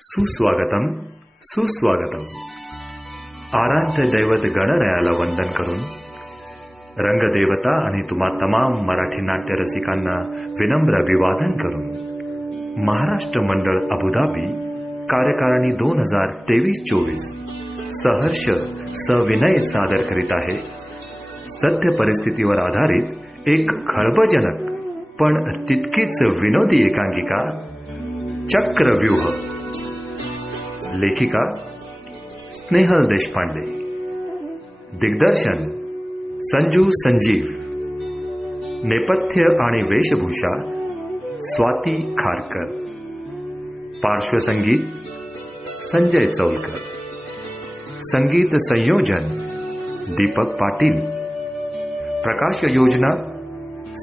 सुस्वागतम सुस्वागतम. आराध्य दैवत गणरायाला वंदन करून रंगदेवता आणि तुम्हा तमाम मराठी नाट्य रसिकांना विनम्र अभिवादन करून महाराष्ट्र मंडळ अबुधाबी कार्यकारिणी 2023-24 सहर्ष सविनय सादर करीत आहे. सत्य परिस्थितीवर आधारित एक खळबळजनक पण तितकीच विनोदी एकांकिका चक्रव्यूह. लेखिका स्नेहल देशपांडे. दिग्दर्शन संजू संजीव. नेपथ्य आणि वेशभूषा स्वाती खारकर. पार्श्वसंगीत संजय चौलकर. संगीत संयोजन दीपक पाटील. प्रकाश योजना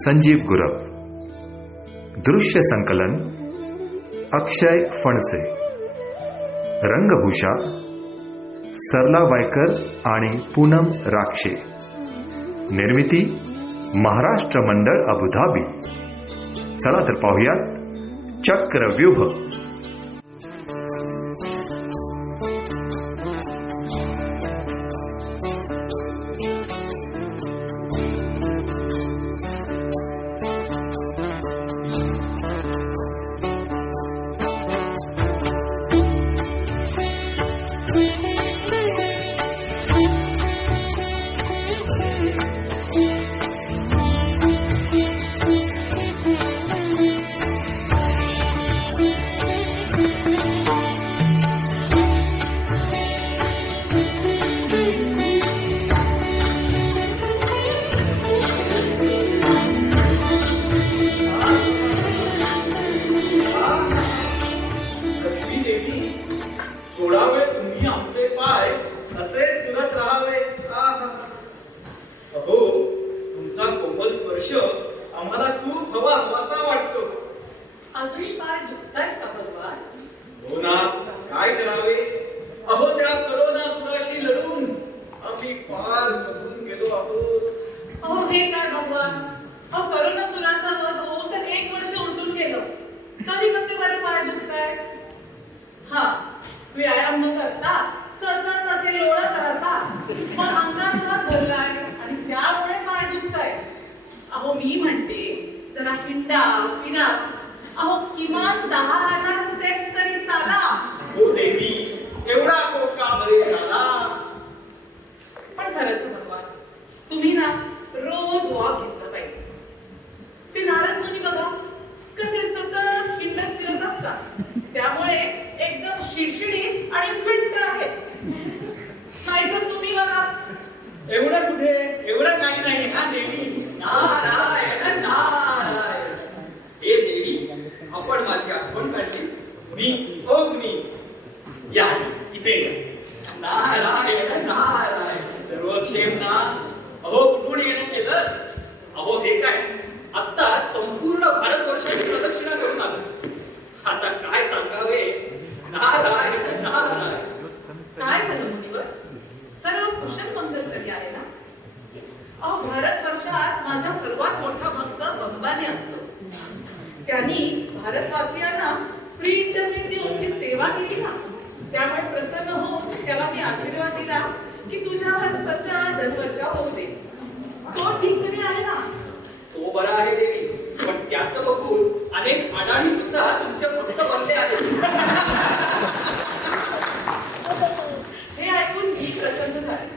संजीव गुरव. दृश्य संकलन अक्षय फणसे. रंगभूषा सरला वायकर आणि पूनम राक्षे. निर्मिती महाराष्ट्र मंडळ अबुधाबी. चला तर पाहूयात चक्रव्यूह. थोडा वेळ तुम्ही आमचे पाय असे चुरत राहावे. अहो, तुमचा कोमल स्पर्श आम्हाला खूप हवा असा वाटतो. अजूनही पाय दुखतायत का भगवान? हो ना, काय करावे. अहो, त्या करोना सुराशी लढून आम्ही फार थकून गेलो आहोत. अहो हे काय भगवान, अहो करोना सुराचा वध होऊन तर 1 वर्ष उलटून गेलं, तरी कसे बरे पाय दुखतायत? हा, व्यायाम न करता सतत असे लोळत राहता, पण अंगात भार भरलाय आणि त्यामुळे पाय दुखतायत. अहो मी म्हणते जरा हिंडा फिरा. अहो किमान 10,000 स्टेप्स तरी चाला. हो देवी, एवढा कोका बरे झाला. पण खरंच भगवान, तुम्ही ना रोज वॉक घेतलं पाहिजे. ते नारद मुनी बघा कसे सतत हिंडत फिरत असतात, त्यामुळे एकदम शिडशिडीत आणि फिट आहेत. नाहीतर तुम्ही बघा. एवढं कुठे, एवढं काही नाही. हा देवी. नारायण नारायण. हे देवी, आपण माझी आठवण काढली. मी या इथे. नारायण नारायण. सर्व क्षेम ना? अहो, कुठून येणं केलं? अहो हे काय, आता संपूर्ण भारतवर्षाची प्रदक्षिणा करून आलो. आता काय सांगावे. नारायण नारायण. काय झालं मुनीवर? सर्व कुशल मंगल तरी आहे ना? अहो भारतवर्षात माझा सर्वात मोठा भक्त भगवान असतो. त्यांनी भारतवासियांना फ्री इंटरनेट देऊन जी सेवा केली ना, त्यामुळे प्रसन्न होऊन त्याला मी आशीर्वाद दिला की तुझ्यावर सतत धनवर्षा होऊ दे. तो ठीक तरी आहे ना? तो बरा आहे देवी, पण त्याचं बघून अनेक अडाणी सुद्धा तुमच्या भक्त बनले आहेत. हे ऐकून मी प्रसन्न झाले.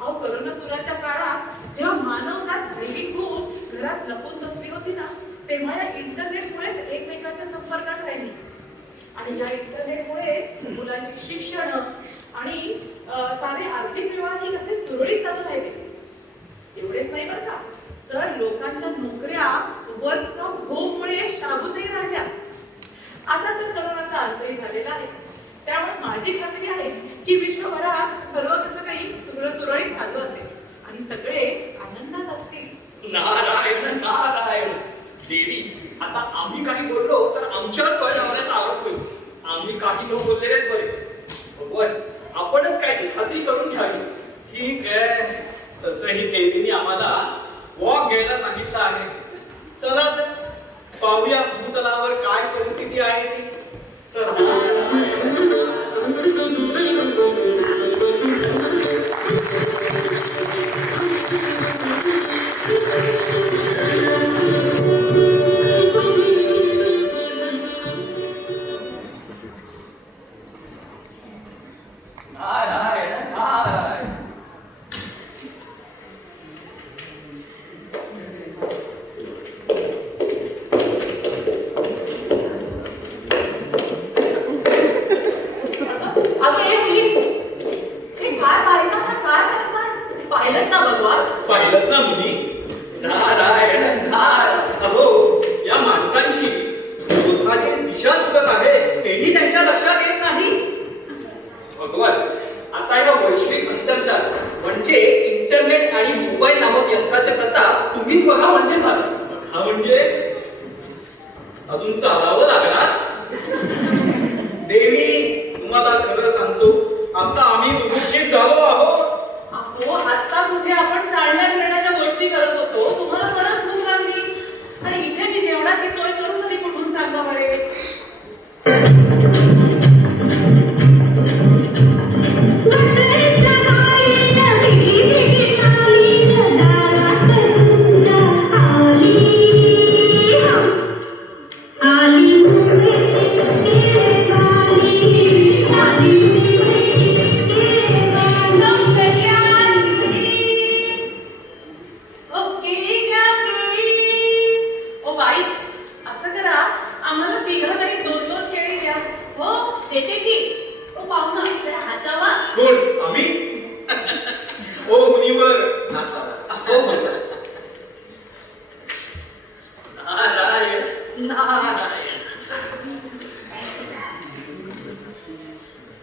अहो करोना सुराच्या काळात जेव्हा मानवजात भयभीत होऊन घरात लपून बसली होती ना, तेव्हा या इंटरनेटमुळेच एकमेकांच्या संपर्कात राहिली. आणि या इंटरनेटमुळेच मुलांची शिक्षण आणि साधे आर्थिक व्यवहारही कसे सुरळीत चालू राहिले. एवढेच नाही बरं का, तर लोकांच्या नोकऱ्या वर्क फ्रॉम होम मुळे शाबूतही राहिल्या. आता तर करोनाचा अंतही झालेला आहे, त्यामुळे माझी खात्री आहे की विश्वभरात सर्व कसं काही सुरळीत चालू असेल आणि सगळे आनंदात असतील. नारायण नारायण. देवी, आता आम्ही काही बोललो तर आमच्यावर पळ लावण्याचा आरोप होईल. आम्ही काही न बोललेलेच बरे. भगवान, आपणच काय ती खात्री करून घ्यावी. ठीक आहे. तसंही देवीने आम्हाला वॉक घ्यायला सांगितलं आहे. चला तर पाहूया भूतलावर काय परिस्थिती आहे ती. चला. अजून चालावं लागणार. देवी, तुम्हाला खरं सांगतो, आता आम्ही बुभुक्षित झालो आहोत. अहो, आता कुठे आपण चालण्या फिरण्याच्या गोष्टी करत होतो, तुम्हाला परत भूक लागली आणि इथे मी जेवणाची सोय करून तरी कुठून सांगा बरे. ओ बाई, असं करा, आम्हाला तिघांकडे 2-2 केळी द्या. हो देते की. ओ पाहुणा हातावा. कोण आम्ही? ओ मुनिवर, हात लावा. हो बरोबर. नारायण नारायण.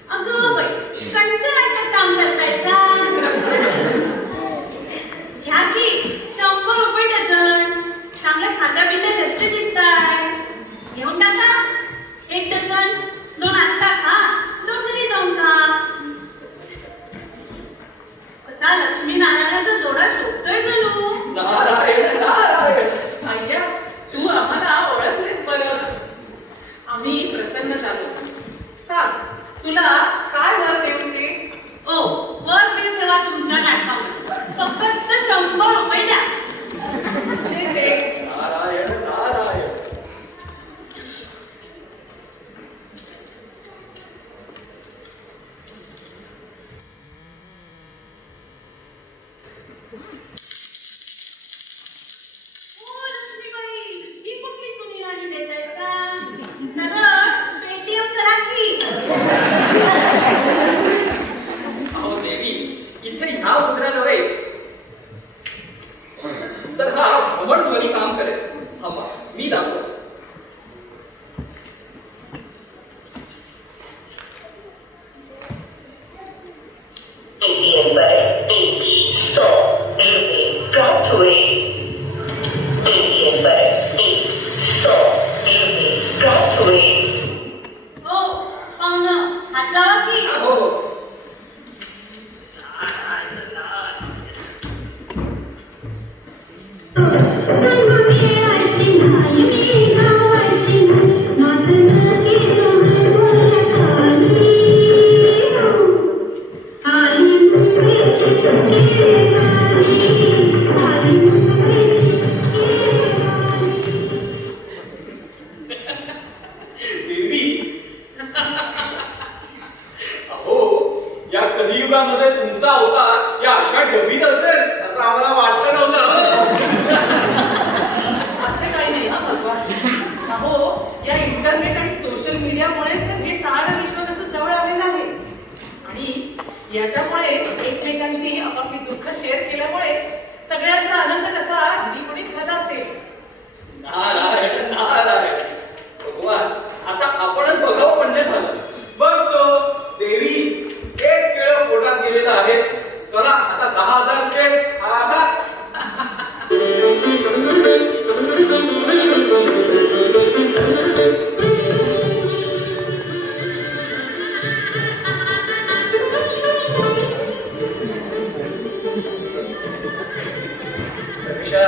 अगं बाई कंचं नाटक काम करतायसा. घ्या की 100 रुपये डझन. चांगल्या खाता पिता घरचे दिसताय. घेऊन टाका. 1 डझन. 2 आत्ता खा, 2 घरी जाऊन खा. कसा लक्ष्मी नारायणाचा जोडा शोधतोय जणू. नारायण नारायण. अय्या, तू आम्हाला ओळखलेस बरं. आम्ही प्रसन्न झालो. सांग, तुला काय वर देऊ दे? ओ वर बिल ठेवा तुमच्या नाटकामध्ये. फक्त 100 रुपये द्या. दे. नारायण नारायण. ओ लक्ष्मीबाई, ही कुठली तुम्ही गाणी देतायसा? सरळ पेटीएम करा की. अहो देवी, इथे ह्या मुद्रा नव्हे तर हा भ्रमणध्वनी काम करेल. थांबा, मी दाखवतो. ATM पर 100 रुपए प्राप्त हुए. ATM पर 100 रुपए प्राप्त हुए. ओ पाहुणं हात लावा की. हो हो. देवी, अहो, या कलियुगामध्ये तुमचा अवतार या अशा डबीत असेल असं आम्हाला वाटलं नव्हतं. असे काही नाही हा भगवान. अहो, या इंटरनेट आणि सोशल मीडियामुळेच तर हे सारं विश्व कसं जवळ आलेलं आहे. आणि याच्यामुळे एकमेकांशी आपापली दुःख शेअर केल्यामुळे सगळ्यांचा आनंद कसा द्विगुणित झाला असेल. नारायण नारायण. भगवान, आता आपणच बघावं म्हणजे झालं. बघतो देवी, 1 केळं पोटात गेलेलं आहे. चला आता 10,000 स्टेप्स. आहा. रमेशा,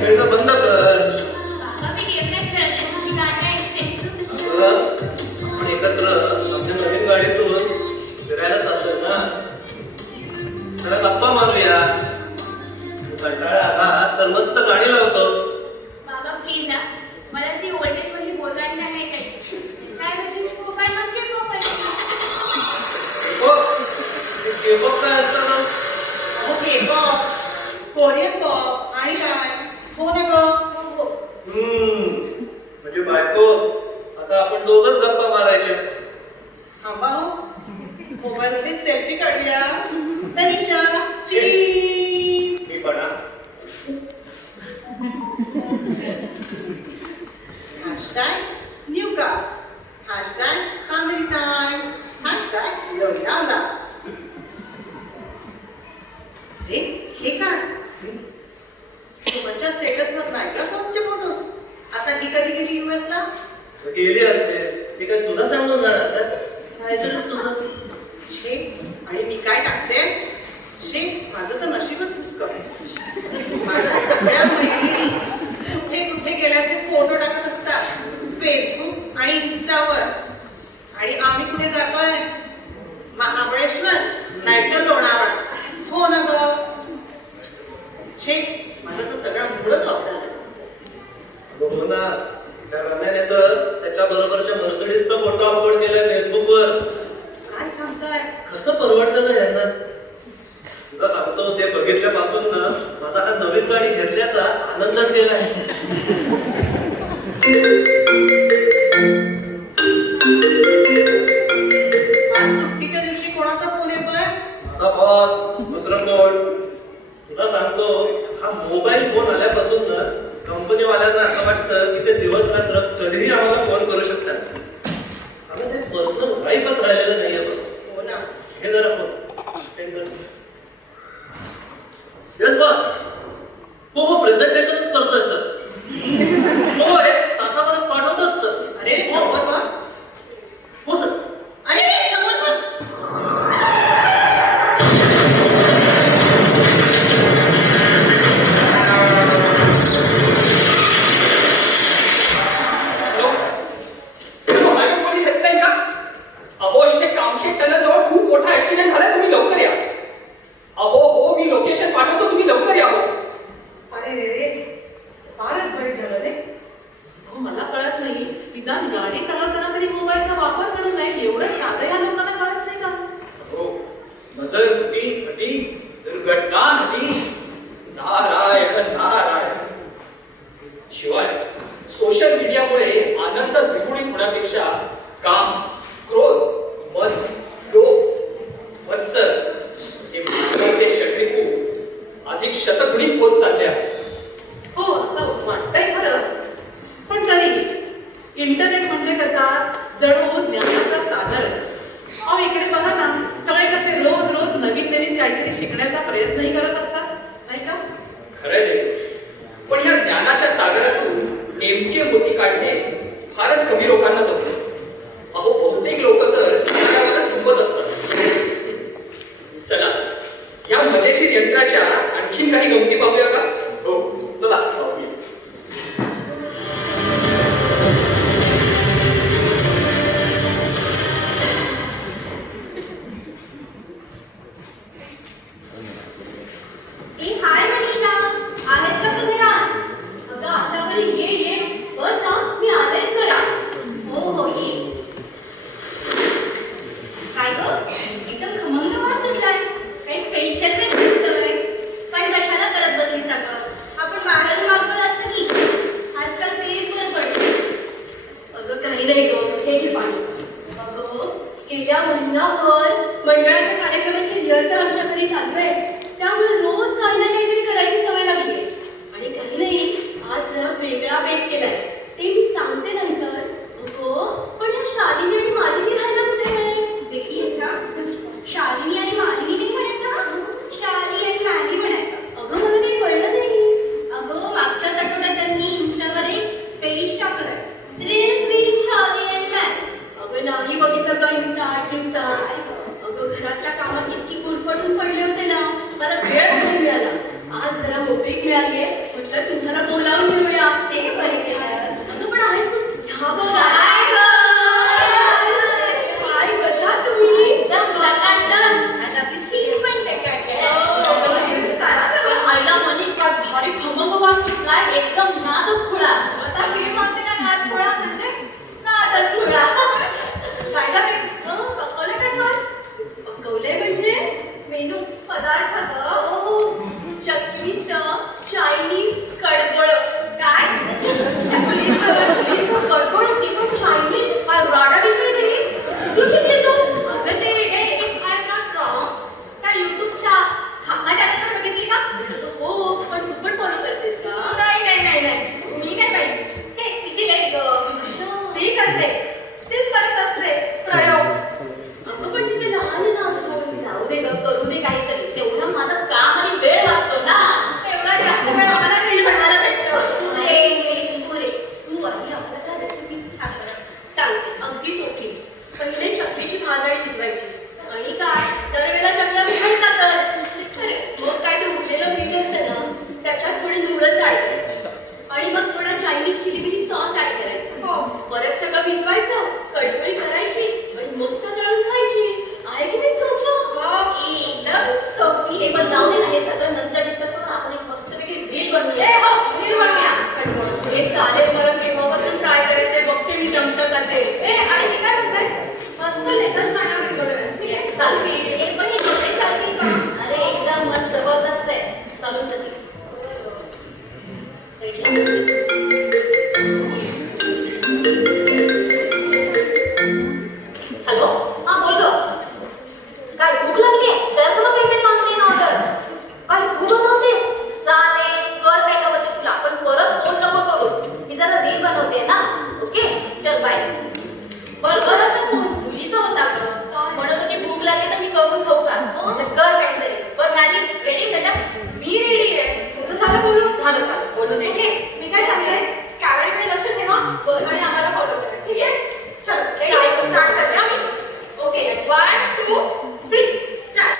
खेळणं बंद कर. बाबा मी गेम नाही खेळते. मी गाणी ऐकते. आपण एकत्र आमच्या नवीन गाडीतून फिरायला चाललोय ना. जरा गप्पा मारूया. कंटाळा आला तर मस्त गाणी लावतो. बाबा प्लीज हा, मला ती ओल्डेज मधली बोलगाणी नाही ऐकायची. त्याच्याऐवजी मी मोबाईल वर गेम हो, ते K-pop काय असतं ना? ओ K-pop, कोरियन पॉप आणि काय. हो ना गं. म्हणजे बायको, आता आपण दोघंच गप्पा मारायच्या. थांबा हो. मोबाईलमध्ये सेल्फी काढूया. तनिषा चीज. मी पण हा. Hashtag new car. हॅशटॅग ते काय तुला सांगून जाणार का? काय झालंस तुझं? छे आणि मी काय टाकते छे माझं तर नशीबच फुटकं. माझ्या सगळ्या मैत्रिणी कुठे कुठे गेल्याचे फोटो टाकत असतात फेसबुक आणि इन्स्टावर. आणि आम्ही कुठे जातोय? महाबळेश्वर नाहीतर लोणावळा. हो ना ग. छे माझं तर सगळा मूडच ऑफ झाला. हो ना, त्या रम्याने तर त्याच्या बरोबरच्या मर्सिडीजचा फोटो अपलोड केलाय फेसबुकवर. काय सांगताय? कसं परवडतं ना यांना? तुला सांगतो, ते बघितल्यापासून ना माझा हा नवीन गाडी घेतल्याचा आनंदच गेलाय. आज सुट्टीच्या दिवशी कोणाचा फोन येतोय? माझा बॉस, दुसरं कोण? तुला सांगतो, हा मोबाईल फोन आल्यापासून ना कंपनीवाल्यांना असं वाटतं की ते दिवस रात्र कधीही आम्हाला फोन करू शकतात. आम्ही ते पर्सनल लाईफच राहिलेलं नाहीये बस. हो ना. हे जरा फोन. Yes boss. हो प्रेझेंटेशनच करतोय सर. हो एक तासाभरात पाठवतोच सर. अरे समोर बघ. हो सर. अरे समोर बघ. हॅलो हायवे पोलीस येत नाही का? अहो इथे कामशेत टनेलजवळ खूप मोठा ऍक्सिडेंट झालाय, तुम्ही लवकर या. अहो हो मी लोकेशन पाठवतो, तुम्ही लवकर या. हो अरे रे रे, फारच वाईट झालं रे. अहो, मला कळत नाही, निदान गाडी चालवताना तरी मोबाईलचा वापर करू नये एवढं साधं या लोकांना कळत नाही का? हो नजर हटी हटी दुर्घटना हटी. नारायण नारायण. शिवाय सोशल मीडियामुळे आनंद द्विगुणित होण्यापेक्षा काम, क्रोध, मद, लोभ, मत्सर हे विश्वाचे षटरिपू अधिक शतगुणित होत चालले आहे. हो असं वाटतंय खरं, पण तरी इंटरनेट म्हणजे कसा जणू ज्ञानाचा सागर. अहो इकडे बघा ना, सगळे कसे रोज रोज नवीन नवीन काहीतरी शिकण्याचा प्रयत्नही करत असतात नाही का? खरंय रे. पण या ज्ञानाच्या सागरातून नेमके मोती काढणे फारच कमी लोकांना जमते. अहो बहुतेक लोक तर ज्ञानावरच हिंमत असतात. चला या मजेशीर यंत्राच्या आणखीन काही गमती पाहूया का? हो चला पाहूया. ए हाय मनीषा, आहेस का तू घरात? अगं आसावरी ये ये, बस हा, मी आलेच जरा. हो हो ये. काय ग एकदम खमंग वास सुटलाय, काही स्पेशल वेळ दिसतोय. पण कशाला करत बसली सगळं? आपण बाहेरून मागवलं असतं की. आजकाल तेच बरं पडतं. अगं काही नाही ग, हे घे पाणी. अगं गेल्या महिनाभर मंडळाच्या कार्यक्रमाची रिहर्सल आमच्या घरी चालू आहे, त्यामुळे रोज काही ना काहीतरी करायची सवय लागली. आणि काही नाही, आज जरा वेगळा बेत केलाय, ते मी सांगते नंतर. अगो पण या शालिनी आणि मालिनी राहायला कुठे आहे? देखीस का? शालिनी आणि मालिनी नाही म्हणायचं, शाली आणि माली म्हणायचं. अगं मला काही कळलं नाही. अगं मागच्याच आठवड्यात त्यांनी इंस्टावर एक पेज टाकलंय, रील्स विथ शाली अँड मॅली. अगं नाही बघितलं का इंस्टा? दिवसा पहिले चकलीची भाजणी भिजवायची आणि काय दरवेळेला चकल्या बिघडतातच. मग काय ते उरलेलं मीठ असतं ना त्याच्यात थोडी धुळं चाळायची आणि मग थोडा चायनीज चिली सॉस ऍड करायचा. हो परत सगळं भिजवायचं, कडबडी करायची आणि मस्त तळून खायची. आहे की नाही सोपं? एकदम सोपी. हे पण जाऊ दे ना, हे सगळं नंतर डिस्कस करून आपण एक मस्तपैकी रील बनवूया. रील बनवूया. हे चालेल बरं, केव्हापासून ट्राय करायचंय बघते मी जमतं का ते. अरे हे काय म्हणताय? मस्त लेटेस्ट गाण्यावर बनवूया. येस चालतील. हे पण हे कपडे चालतील का? अरे एकदम मस्त जबरदस्त आहे. चालून जातील. हॅलो हा बोल ग. काय भूक लागली? तर तुला काहीतरी ऑनलाईन ऑर्डर. काय तू बनवतेस? चालेल कर काय का होते तुला, पण परत फोन नको करूस. मी जरा रील बनवते ना. ओके चल बाय. बरं बरं फोन मुलीचा होता ग. म्हणत होती भूक लागली तर मी करून खाऊ का? कर काहीतरी. बरं मॅनी रेडी सेटअप? मी रेडी आहे. तुझं झालं बोलून? झालं बोलून. ओके मी काय सांगते कॅमेराकडे लक्ष ठेवा बरं आणि आम्हाला फॉलो करा. ठीक आहे चल रेडी स्टार्ट करूया. Okay 1 2 3 start.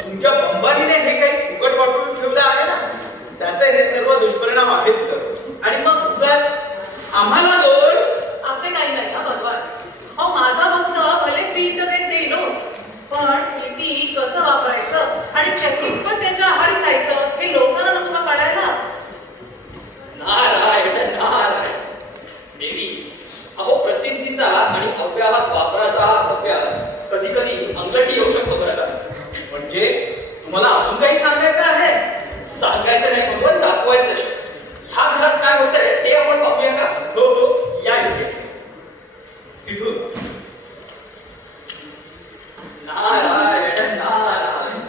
तुमच्या अंबानीने हे काही फुकट वाटून हे सर्व दुष्परिणाम आहेत तर आणि मग उगाच आम्हाला लोड. असे काही नाही हा भगवान. अहो माझा भक्त भले फ्री इंटरनेट देईल हो, पण किती कसं वापरायचं आणि चकित पण त्याच्या आहारी जायचं हे लोकांना नको का कळायला. नारायण नारायण. देवी, अहो प्रसिद्धीचा आणि अव्याहत वापराचा हा अभ्यास कधी कधी अंगठी येऊ शकतो बरं. म्हणजे तुम्हाला अजून काही सांगायचं आहे? सांगायचं नाही भगवान, दाखवायचं. ह्या घरात काय होतंय ते आपण पाहूया का? हो हो या इथे. तिथून. नारायण नारायण.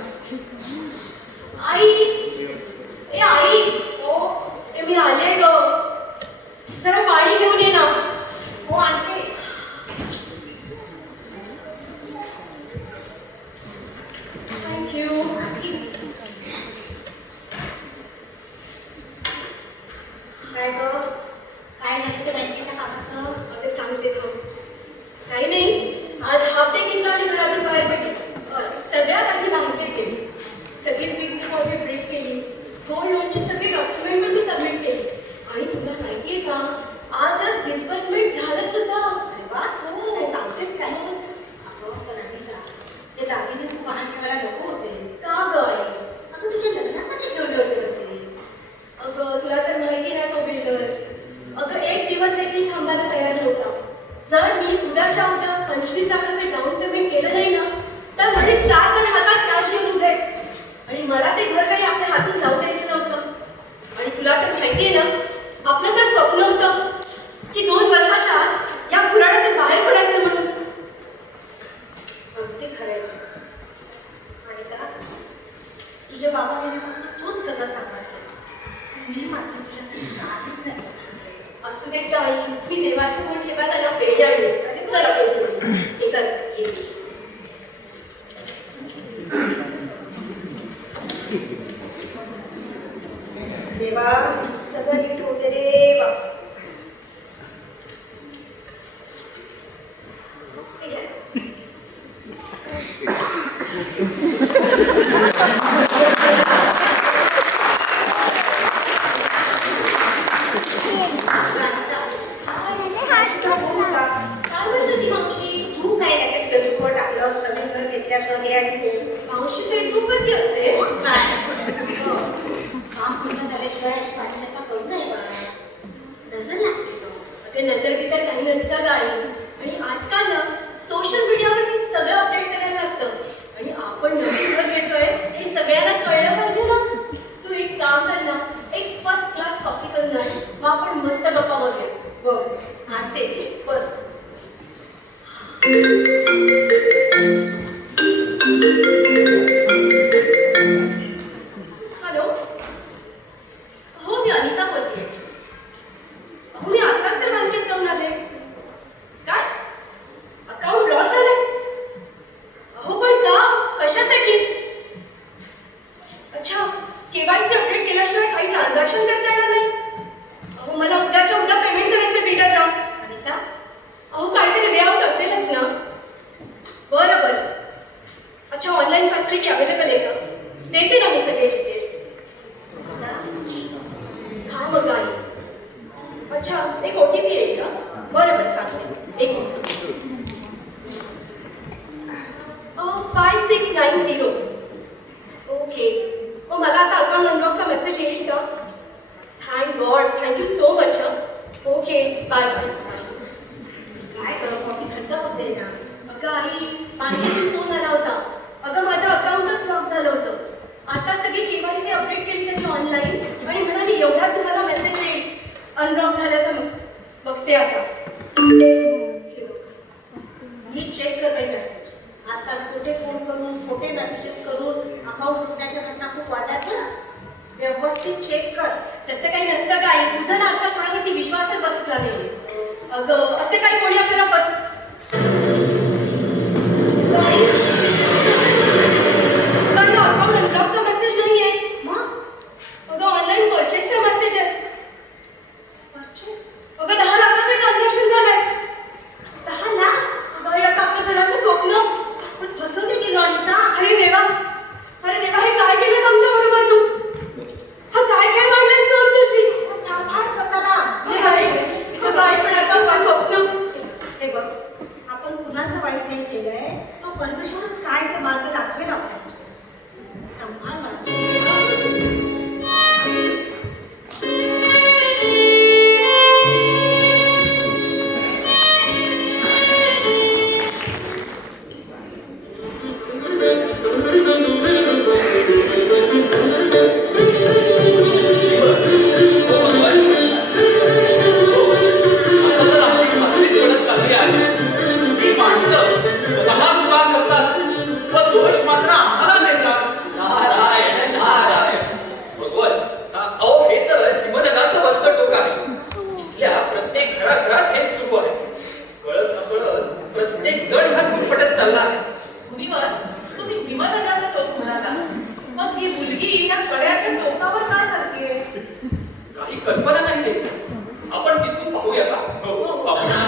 आई, ए आई, ओ ए मी आले ग. जरा पाणी घेऊन ये ना. हो आणते. थँक्यू. काय गं? काय झालं ते बँकेच्या कामाचं? ते सांगते थांब. काही नाही, आज हाफ डे घेतला आणि घरातून बाहेर पडले. सगळ्यात आधी बँकेत गेली. सगळी फिक्स डिपॉझिट ब्रेक केली. गोल्ड लोनचे सगळे डॉक्युमेंट पण मी सबमिट केले. आणि तुला माहितीये का, आजच डिस्बर्समेंट झालं सुद्धा. अरे वा, काय सांगतेस काय? अगं पण अनिता, ते दागिने तू वाहन ठेवायला नको होतेस. का ग आई? अगं तुझ्या लग्नासाठी ठेवले होते म्हणजे. अगं तुला तर माहिती नाही तो बिल्डर. अगं एक दिवस देखील थांबायला तयार नव्हता. जर मी उद्याच्या उद्या 25 लाखाचे डाऊन पेमेंट केलं नाही ना, तर म्हणजे 4 जण हातात कॅश घेऊन उभे. आणि मला ते घर काही आपल्या हातून जाऊ द्यायचं नव्हतं. आणि तुला तर माहितीये ना, आपलं तर स्वप्न होतं की 2 वर्षाच्या आत या पुराणातून बाहेर पडायचं म्हणून. अगदी खरं आहे. अनिता, तुझे बाबा गेल्यापासून तूच सगळं सांभाळतेस. मी मात्र तुझ्यासाठी काहीच नाही करू शकले. असू दे का आई, मी देवाचं मन ठेवायला ना पेढे आणले. चल हे चल ये. देवा, सगळं नीट होते रे बा. हे घ्या. काय म्हणते ती मावशी? तू काय लगेच फेसबुकवर टाकलंस नवीन घर घेतल्याचं हे आणि ते? मावशी फेसबुक वरती असते. काय? हो. काम पूर्ण झाल्याशिवाय पाठीच्या करू नये बाळा. नजर लागते तो. अगं नजर बिजर काही नसतं आई. आणि आजकाल ना सोशल मीडियावरती सगळं अपडेट करायला लागतं. आणि आपण नवीन घर घेतोय हे सगळ्यांना कळलं पाहिजे ना. तू एक काम कर ना, एक फर्स्ट क्लास कॉफी कर ना, मग आपण मस्त गप्पा मारूया. हो, आणते मी. बस. हॅलो, हो मी अनिता बोलते. हो मी आत्ताच तर बँकेत जाऊन आले. काय अकाउंट लॉस झालंय? हो पण का, कशासाठी? अच्छा, केवायसी अपडेट केल्याशिवाय काही ट्रान्झॅक्शन करता येणार नाही. अहो मला उद्याच्या उद्या पेमेंट करायचं बिल्डरला. अनिता, अहो काहीतरी वे आउट असेलच ना. बरं बरं. अच्छा, ऑनलाईन फॅसिलिटी अवेलेबल आहे का? देते ना मी सगळे डिटेल्स. हा मग आई. अच्छा, एक OTP येईल का? बरं बरं सांगते. एक मिनिट. 5690. ओके. मग मला आता अकाउंट अनलॉकचा मेसेज येईल का? Thank God, thank you so much. Okay, bye bye. काय कर, कॉफी थंड होते ना. अगं आई, बँकेतून फोन आला होता. अगं माझं अकाउंटच लॉक झालं होतं. आता सगळी केवायसी अपडेट केली त्यांनी ऑनलाईन आणि म्हणाली एवढ्यात तुम्हाला मेसेज येईल अनलॉक झाल्याचं. बघते आता. मी चेक कर बाई मेसेज. आजकाल खोटे फोन करून खोटे मेसेजेस करून अकाउंट लुटण्याच्या घटना खूप वाढल्यात ना. व्यवस्थित चेक कर. तसं काही नसतं का आई? तुझा ना आजकाल कोणावरती विश्वासच बसला नाही. अगं असे काही कोणी आपल्याला अकाउंट अनलॉकचा मेसेज नाहीये. मग अगं ऑनलाईन परचेसचा मेसेज आहे. परचेस अगं 10 लाखाचं ट्रान्झॅक्शन झालंय. 10 लाख? अगं आता आपल्या घराचं स्वप्न. आपण फसवले गेलो अनिता. अरे देवा, हे काय केलंस आमच्या बरोबर तू? हा काय काय मांडलंयस या कड्याच्या टोकावर काय करतेय? काही कल्पना नाही देत. आपण तिथून पाहूया का? हो, पाहूया.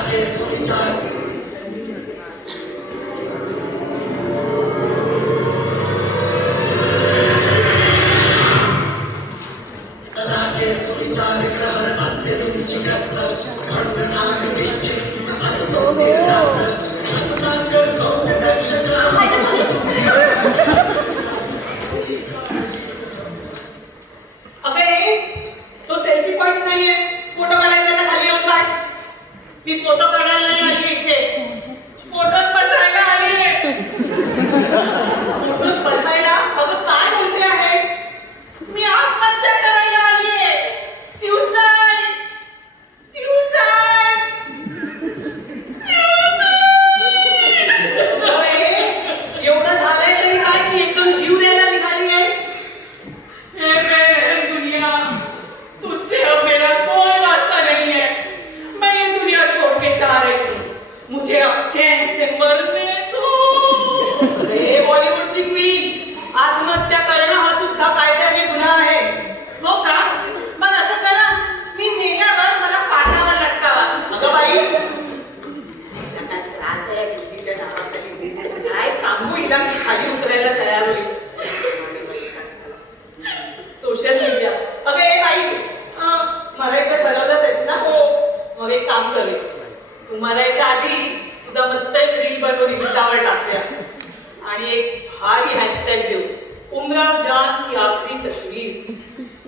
अगे तो सेल्फी पॉइंट नाहीये. फोटो काढायचा ना खाली येऊन काढ. मी फोटो काढायला नाही आली इथे. फोटोत बसायला आली. फोटोत बसायला? अगं काय बोलते आहेस? मी आत्महत्या करायला आलीये. सुसाईड सुसाईड एवढं झालंय तरी काय की एकदम जीव द्यायला निघाली आहेस? दुनिया तुझसे अब मेरा कोई वास्ता नहीं है. मैं ये दुनिया छोड़ के जा रही हूँ. मुझे अब चैन से मरने दो. अरे बॉलिवूडची क्वीन, आत्महत्या करणं हा सुद्धा कायद्याने गुन्हा आहे. हो का? मग असं करा, मी मेल्यावर मला फासावर लटकावा. अगं बाई, काय त्रास आहे बुद्धीच्या नावाखाली. काय सांगू हिला, मी खाली उतरायला तयार होईल. Social media. अगं ए बाई, मरायचं ठरवलंच आहेस ना? हो. मग एक काम करेल, तू मरायच्या आधी तुझा मस्त एक रील बनवून इंस्टावर टाकूया आणि एक भारी हॅशटॅग देऊ, उमराव जान की आखरी तस्वीर.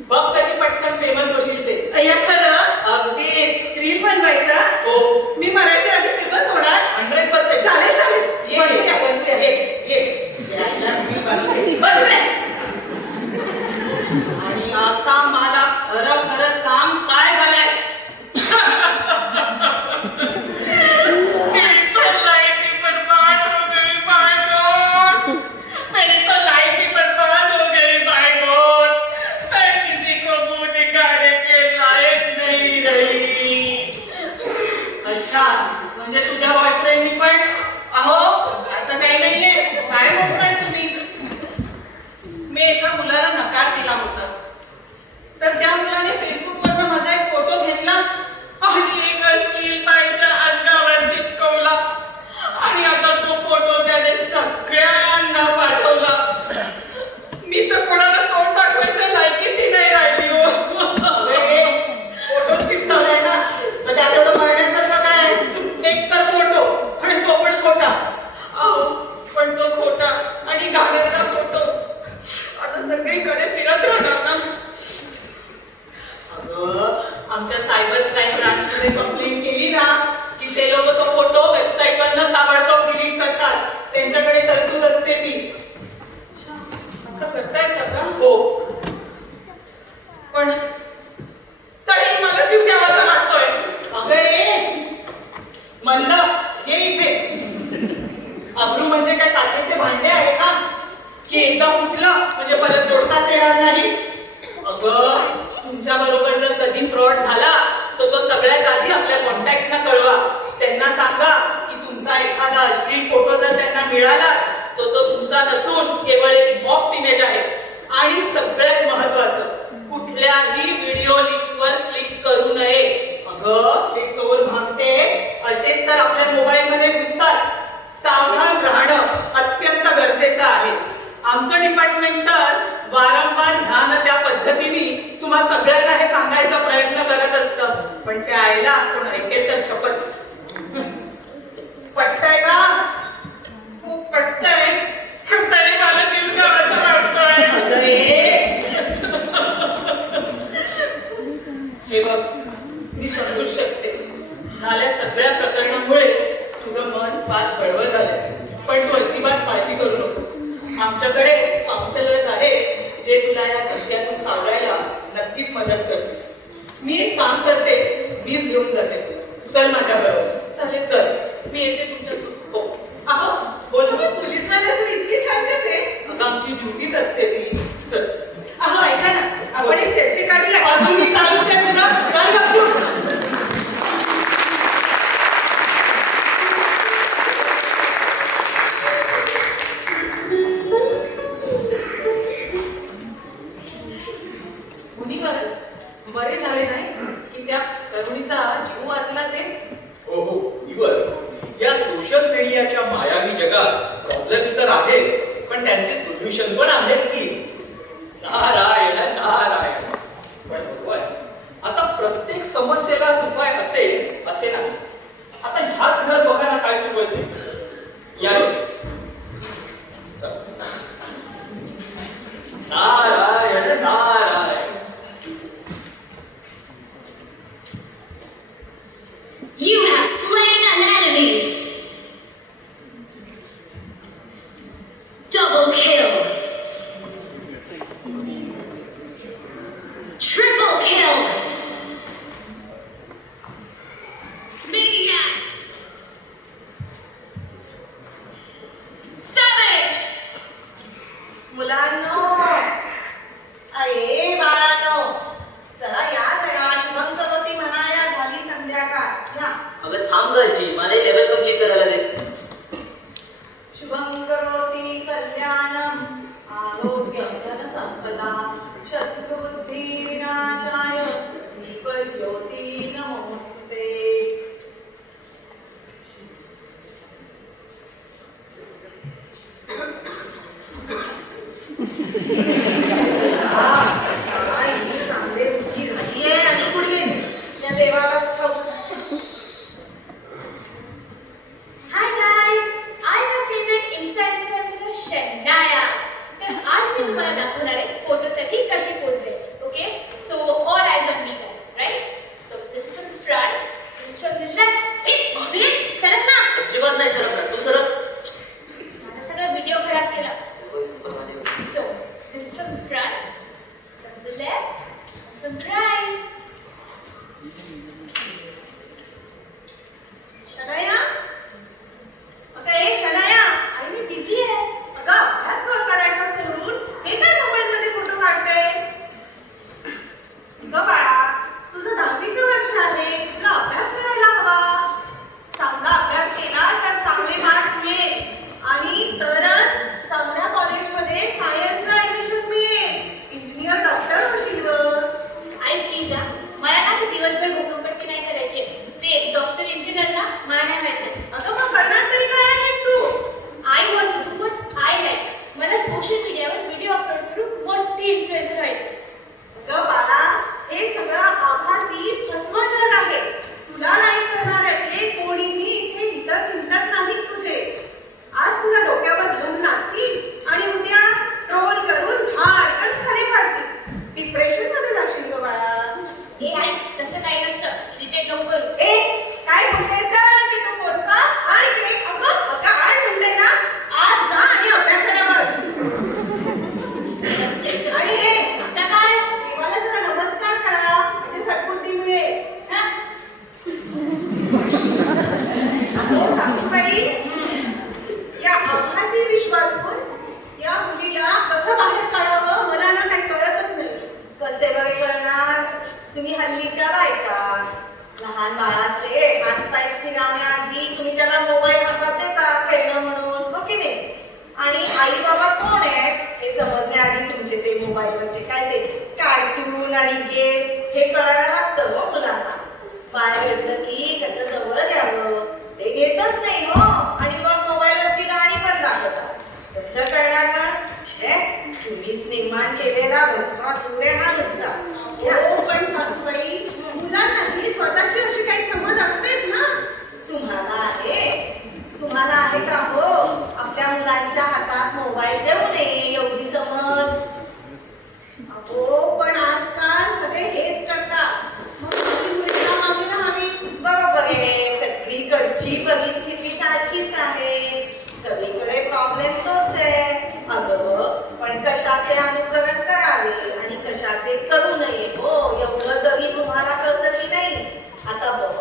बघ कशी पटकन फेमस होशील ते. अय्या खरं? अगदीच. रील बनवायचा? हो. मी मरायच्या आधी फेमस होणार? 100%. चालेल चालेल. आणि आता मला खरं खरं सांग, काय झालंय? मेरी तो लाइफ ही बर्बाद हो गई माय गॉड. मेरी तो लाइफ ही बर्बाद हो गई माय गॉड. मैं किसी को मुंह दिखाने के लायक नहीं रही. अच्छा, म्हणजे तुझ्या बॉयफ्रेंडनी पण? अहो असं काही नाहीये. काय म्हणताय तुम्ही? मी एका मुलाला नकार दिला होता, तर त्या मुलाने फेसबुकवर माझा एक फोटो घेतला आणि एक अश्लील बाईच्या अंगावर चिटकवला आणि आता तो फोटो त्याने सगळ्यांना पाठवला. मी तर कोणाला तोंड दाखवायच्या लायकीची नाही राहिली हो. फोटो चिटकवलाय ना, मग त्यात एवढं मरण्यासारखं काय? एक तर फोटो आणि तो पण खोटा. अहो पण तो खोटा आणि घाणेरडा फोटो आता सगळीकडे फिरत राहणार ना. अगं आमच्या सायबर क्राईम ब्रांचमध्ये कंप्लेंट केली ना की ते लोक तो फोटो वेबसाईटवरनं ताबडतोब डिलीट करतात. त्यांच्याकडे तरतूद असते ती. असं करता येतं का? हो. पण तरी मला जीव द्यावासा वाटतोय. अगं ए मंद, ये इथे. अब्रू म्हणजे काय काचेचे भांडे आहे का की एकदा फुटलं म्हणजे परत जोडताच येणार नाही? अगं तुमच्या बरोबर जर कधी फ्रॉड झाला तर तो सगळ्यात आधी आपल्या कॉन्टॅक्ट्सना कळवा. त्यांना सांगा की तुमचा एखादा अश्लील फोटो जर त्यांना मिळाला तर तो तुमचा नसून केवळ एक मॉक इमेज आहे. आणि सगळ्यात महत्वाचं, कुठल्याही व्हिडिओ लिंकवर क्लिक करू नये. अगं ते चोर भामटे असेच तर आपल्या मोबाईलमध्ये घुसतात. सावधान राहणं अत्यंत गरजेचं आहे. आमचं डिपार्टमेंट तर वारंवार ह्या न त्या पद्धतीने तुम्हा सगळ्यांना हे सांगायचा प्रयत्न करत असतं, पण त्या आईला कोण ऐकेल तर शपथ. पटतंय का? खूप पटतंय. तरी मला जीव द्यावासा वाटतोय. हे बघ, मी समजू शकते झाल्या सगळ्या प्रकरणामुळे तुझं मन फार कळवळ झालंय, पण तू अजिबात काळजी करू नकोस. आमच्याकडे काउन्सिलर्स आहेत जे तुला या धक्क्यातून सावरायला नक्कीच मदत करतील. मी एक काम करते, मीच घेऊन जाते. चल माझ्याबरोबर. चालेल, चल मी येते तुमच्यासोबत. हो. अहो बोल. तुम्ही पोलीस मध्ये असून इतकी छान कसे? अगं आमची ड्युटीच असते ती. चल. अहो ऐका ना, आपण एक सेल्फी काढूया. अजूनही चालूच आहे तुझा. चल गपचूप. Triple kill! Maniac! Savage! मुलांनो, अये बाळांनो, चला या जरा शुभम करोती म्हणाया झाली संध्याकाळ. या. अगं थांब गरजी मला लेवल कम्प्लीट करायला दे. शुभं करोति कल्याणं आरोग्यं धनसम्पदा शत्रुबुद्धि विनाशाय दीपज्योति नमोस्तुते. काय ही सांगते बुद्धी झालीये आणि कुठे या देवालाच ठाऊक. Hi guys, I'm your favorite Insta influencer Shania. तर आज मी तुम्हाला दाखवणार आहे फोटोसाठी कशी पोज द्यायची. Okay, so all eyes on me, right? So this is from front, this is from the left. Wait, सरक ना. अजिबात नाही सरकणार, तू सरक. माझा सगळा व्हिडिओ खराब केला. So this is from front, from the left, from right. Shanaya, अगं ए शनाया, आई मी बिझी आहे. अगं अभ्यास करायचा सोडून हे काय मोबाईल मध्ये फोटो काढतेस? अगं बाळा, तुझं 10वीचं वर्ष आहे, तुला अभ्यास करायला हवा. चांगला अभ्यास केला तर चांगले मार्क्स मिळेल आणि तरच चांगल्या कॉलेजमध्ये सायन्सला ऍडमिशन मिळेल. इंजिनियर डॉक्टर होशील गं. आई प्लीज या, मला ना ते दिवसभर घोकंपट्टी नाही करायची. ते डॉक्टर इंजिनियर ना मला नाही व्हायचं. अगं मग करणार तरी काय आहेस तू? I want to do what I like. मला सोशल मीडियावर व्हिडिओ अपलोड करून मोठी इन्फ्लुएन्सर व्हायचं. अगं बाळा, हे सगळं आभासी फसवजग आहे. तुला लाईक करणाऱ्यातले कोणीही इथे हितच हिंडत नाहीत तुझे. आज तुला डोक्यावर घेऊन नाचतील आणि उद्या ट्रोल करून धाडकन खाली पाडतील. डिप्रेशन मध्ये जाशील गं बाळा. ए आई, तसं काही नसतं. इरिटेट नको करू. ए काय म्हणते चल की तू कोण का आणि ते अगं काय म्हणते ना, आज जा आणि अभ्यासाला बस. आणि ए आता काय? देवाला जरा नमस्कार करा म्हणजे सद्बुद्धी मिळेल. हा? अहो सासूबाई, या आभासी विश्वातून या मुलीला कसं बाहेर काढावं मला ना काही कळतच नाही. कसे बरे करणार तुम्ही हल्लीच्या बायका. लहान बाळाचे हात पाय स्थिरावण्याआधी तुम्ही त्याला मोबाईल हातात देता खेळणं म्हणून, हो की नाही? आणि आई बाबा कोण आहेत हे समजण्याआधी तुमचे ते मोबाईलवरचे काय ते कार्टून आणि गेम हे कळायला लागतं हो मुलांना. बाळ घडलं की कसं जवळ घ्यावं ते घेतच नाही हो, आणि मग मोबाईलवरची गाणी पण लागतात. कसं करणार ना? छे, तुम्हीच निर्माण केलेला भस्मासूर आहे हा नुसता. हो पण सासूबाई, मुलांनाही स्वतःची अशी काही समज असतेच ना. तुम्हाला आहे का हो आपल्या मुलांच्या हातात मोबाईल देऊ नये एवढी समज? हो पण आजकाल सगळे हेच करतात. मग तुमची मुलीला मागेला हवी. बरोबर आहे, सगळीकडची परिस्थिती सारखीच आहे. सगळीकडे प्रॉब्लेम तोच आहे. अगं पण कशाचे अनुकरण करावे आणि कशाचे करू नये हो एवढं तरी तुम्हाला कळतं की नाही? आता बघ,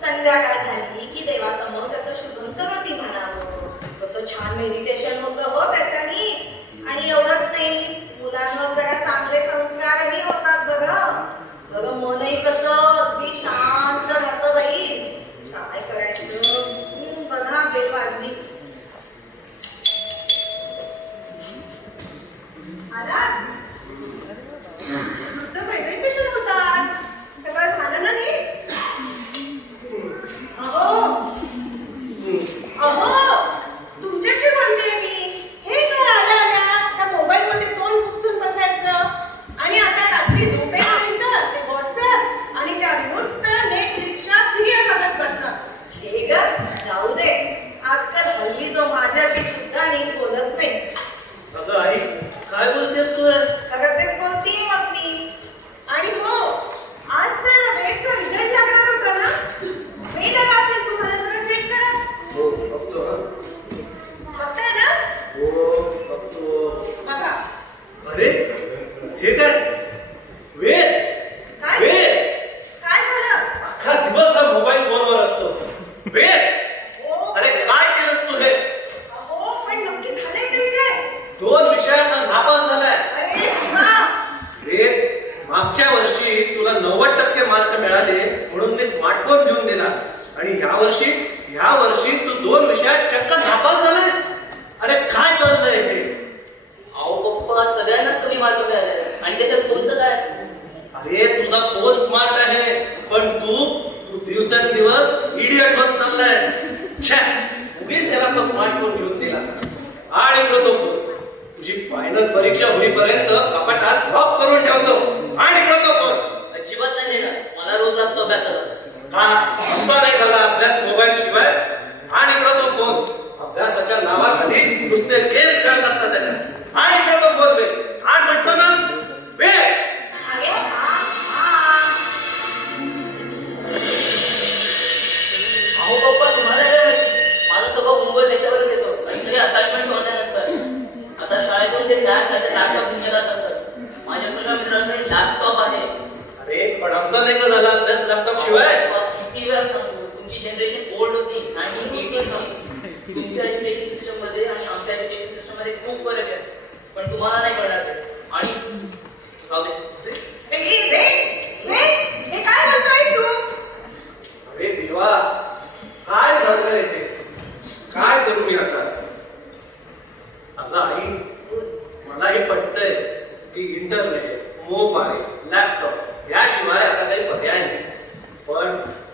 संध्याकाळ झाली की देवासमोर कसं शुभं करोती म्हणावं, कसं छान मेडिटेशन होतं हो त्याच्यानी. आणि एवढंच नाही, मुलांवर जरा चांगले संस्कारही होतात बरं. बरं मनही कसं अगदी शांत राहतं बाई. काय करायचं? बघा बेल वाजली. आला? तुमचं मैत्रीण कशी होतात? सगळं झालं ना नीट? अहो तुमच्याशी म्हणते मी. हे काय आल्या त्या मोबाईल मध्ये तोंड खुपसून बसायचं आणि आता रात्री झोपेपर्यंत ते व्हॉट्सअप आणि त्या नुसतं नेटफ्लिक्सच्या सिरियल बघत बसणार. छे ग, जाऊ दे. आजकाल हल्ली जो माझ्याशी सुद्धा नीट बोलत नाही. अगं आई, काय बोलतेस तू? अगं तेच बोलती मग मी. आणि हो, आज तर वेटचा रिझल्ट लागणार होता ना. वेट आला असेल तुम्हाला, जरा चेक करा. हो, बघतो हा. बघताय ना? हो, बघतो. बघा. अरे, हे काय? वेद ह्या वर्षी तू 2 विषयात चक्क नापास झालायस. अरे काय चाललंय हे? अहो पप्पा सगळ्यांनाच कमी मार्क मिळाले आणि त्याच्यात फोनचं काय? अरे तुझा फोन स्मार्ट आहे पण तू दिवसेंदिवस इडियट होत चाललायस. छे, उगीच याला तो स्मार्टफोन घेऊन दिला. आणि इकडं तो फोन. तुझी फायनल परीक्षा होईपर्यंत कपाटात लॉक करून ठेवतो. आणि इकडं तो फोन. अजिबात नाही देणार. मला रोज लागतो अभ्यासाला. का आमचा नाही झाला अभ्यास मोबाईल शिवाय. आणि इकडं तो फोन. अभ्यासाच्या नावाखाली नुसते गेम्स खेळत असतात त्याच्यात. आणि इकडं तो फोन वेळ. आज म्हटलं ना वेळ. अरे हा अहो पप्पा तुम्हाला काय माहिती? माझं सगळं होमवर्क त्याच्यावरच येतो आणि सगळे असाइनमेंट्स ऑनलाईन असतात. आता शाळेतून ते लॅपटॉप घेऊन येत असतात. माझ्या सगळ्या मित्रांकडे लॅपटॉप आहे. अरे पण आमचा नाही का झाला अभ्यास लॅपटॉप शिवाय. किती वेळा सांगू, तुमची जनरेशन ओल्ड होती. 1980 तुमच्या एज्युकेशन सिस्टम मध्ये आणि आमच्या एज्युकेशन सिस्टम मध्ये खूप फरक आहे. पण तुम्हाला नाही कळणार ते. आणि जाऊ दे. हे काय बोलतोय तू? अरे देवा काय झालंय ते? काय करू मी आता? अगं आई, मला हे पटतंय की इंटरनेट, मोबाईल, लॅपटॉप याशिवाय आता काही पर्याय नाही.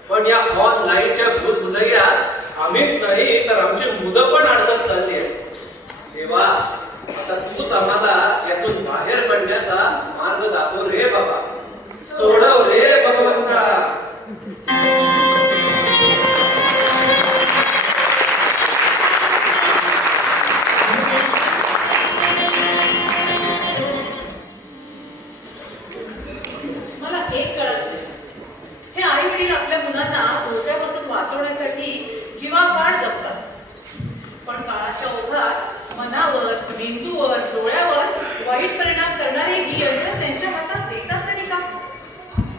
पण या ऑनलाईनच्या भूतभुलैयात आम्हीच नाही तर आमची मुलं पण अडकत चालली आहे. देवा आता तूच आम्हाला यातून बाहेर पडण्याचा मार्ग दाखव रे बाबा. सोडव रे भगवंता. मला एक कळत नाही. हे आई वडील आपल्या मुलांना धोक्यापासून वाचवण्यासाठी जीवापाड जपतात. पण काळाच्या ओघात मनावर, मेंदूवर, डोळ्यावर वाईट परिणाम करणारे ही यंत्र त्यांच्या हातात देतात तरी का?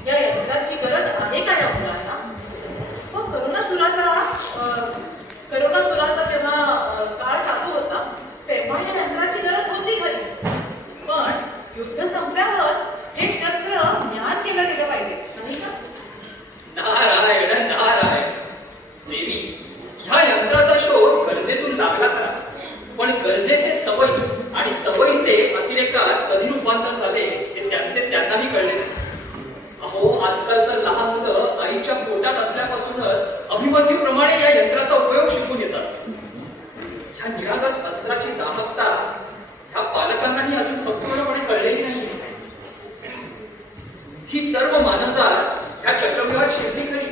या यंत्राची गरज आहे का या मुलांना? तो करोना सुराचा जेव्हा काळ चालू होता तेव्हा या यंत्राची गरज होती खरी. पण युद्ध संपल्यावर हे शस्त्र ज्ञान केलं गेलं पाहिजे नाही का? नारायण नारायण. देवी, ह्या यंत्राचा शोध गरजेतून लागला खरा. पण गरजेचे सवयी आणि सवयीचे अतिरेकात कधी रूपांतर झाले हे त्यांनाही कळले नाही. अहो आजकाल तर लहान मुलं आईच्या पोटात असल्यापासूनच अभिमन्यूप्रमाणे या यंत्राचा उपयोग शिकून येतात. ह्या निरागस अस्त्राची दाहकता ह्या पालकांनाही अजून संपूर्णपणे कळलेली नाही. ही सर्व मानवजात ह्या चक्रव्यूहात शिरली खरी.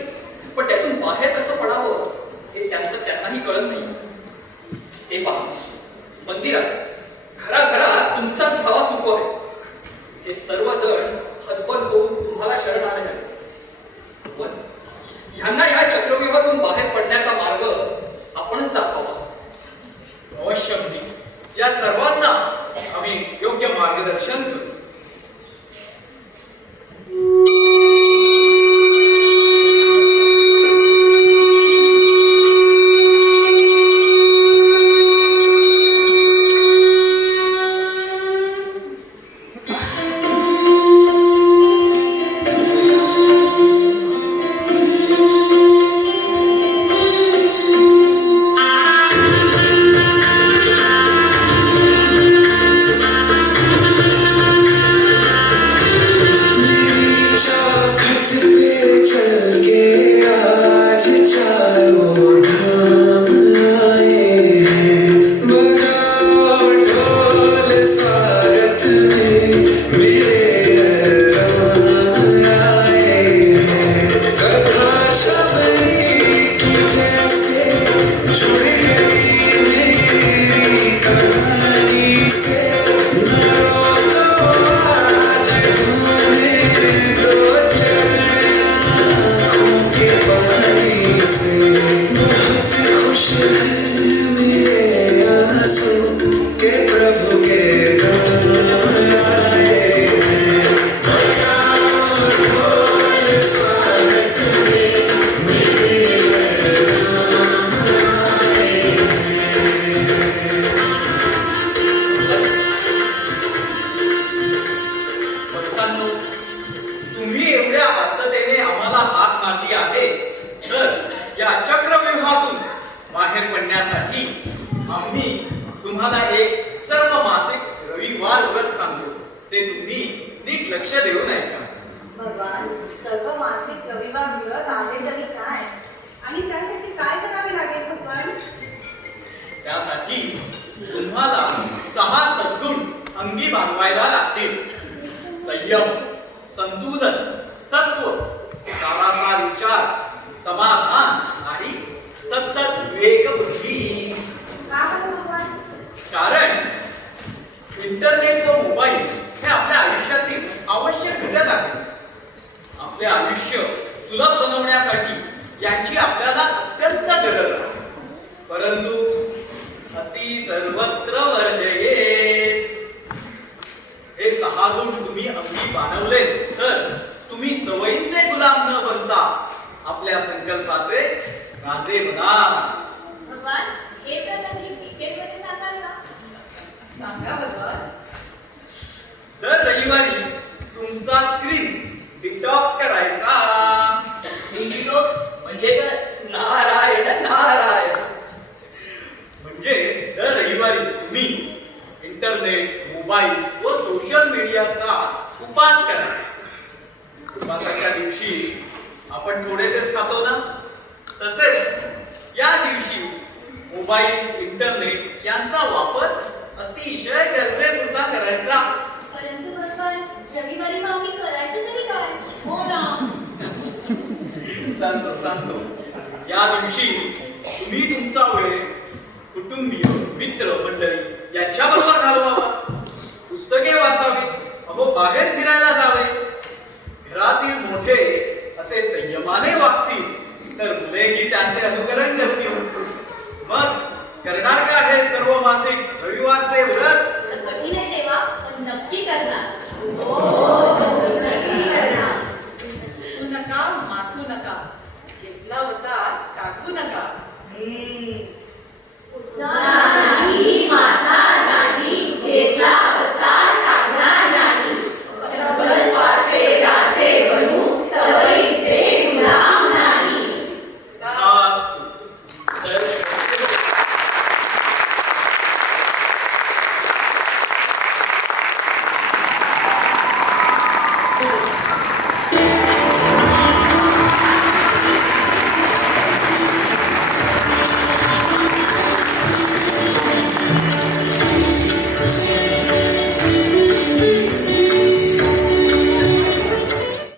नीट लक्ष देऊ नये का? भगवान, सर्व मासिक रविवार मिळत आहे तरी काय? आणि त्यासाठी काय करावे लागेल भगवान? त्यासाठी तुम्हाला 6 सद्गुण अंगी बांधवायला लागतील. संयम, संतुलन, सत्व, सारासार विचार, समाधान आणि सत्सद विवेक बुद्धी. का बरं भगवान? कारण इंटरनेट व मोबाईल हे आपल्या आयुष्यातील आवश्यक घटक आहेत. आपले आयुष्य सुलभ बनवण्यासाठी यांची आपल्याला अत्यंत गरज आहे. परंतु अति सर्वत्र वर्जयेत. हे 6 गुण तुम्ही अंगी बाणवले तर तुम्ही सवयींचे गुलाम न बनता आपल्या संकल्पाचे राजे बना. भगवान हे प्रकरण क्रिकेटमध्ये सांगाल का? सांगा भगवान. दर रविवारी तुमचा स्क्रीन डिटॉक्स करायचा. डिटॉक्स म्हणजे काय? नारायण नारायण. म्हणजे दर रविवारी तुम्ही इंटरनेट, मोबाईल व सोशल मीडियाचा उपास करा. उपासाच्या दिवशी आपण थोडेसेच खातो ना, तसेच या दिवशी मोबाईल, इंटरनेट यांचा वापर अतिशय गरजेपुरता करायचा. परंतु भगवान रविवारी मावशी करायचं तरी काय? हो ना. सांगतो. या दिवशी तुम्ही तुमचा वेळ कुटुंबीय, मित्र मंडळी यांच्याबरोबर घालवावा. पुस्तके वाचावी. बाहेर